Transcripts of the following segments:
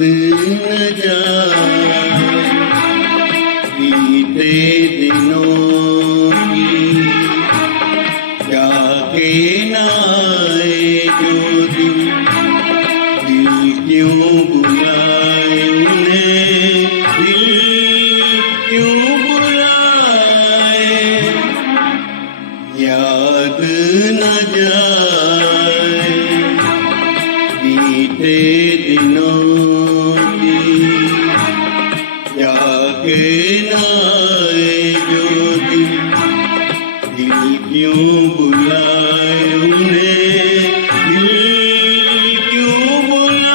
न जाए बीते दिनों की, जाके न आए जो दिन, दिल क्यों बुलाए उन्हें, दिल क्यों बुलाए, याद न जाए बीते दिनों की, जाके न आए जो दिन, दिल क्यों बुलाए उन्हें, दिल क्यों बुलाए।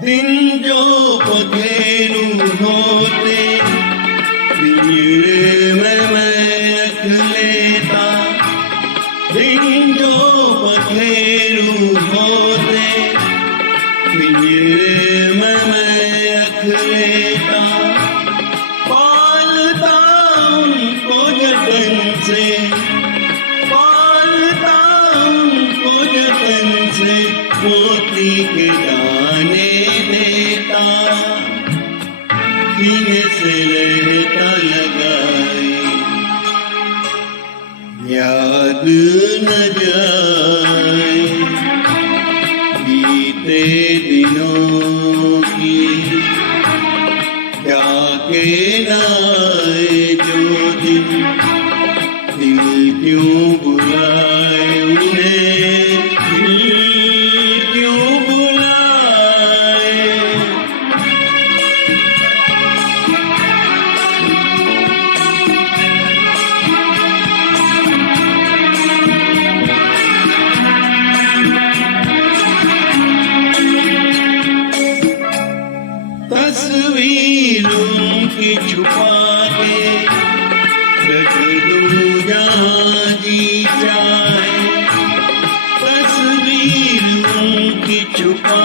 दिन जो पखेरु होते, पिंजरे में मैं रख लेता, दिन जो पखेरु होते, पिंजरे में मैं रख लेता, पालता उनको जतन से, पालता उनको जतन से, मोती के दाने देता, सीने से रहता लगाए, याद न जाए बीते दिनों की, जाके न आए जो दिन, दिल क्यों बुलाए उन्हें, दिल क्यों बुलाए। तस्वीरों की छुपा के रख दूं जहाँ जी चाहे, तस्वीरों की छुपा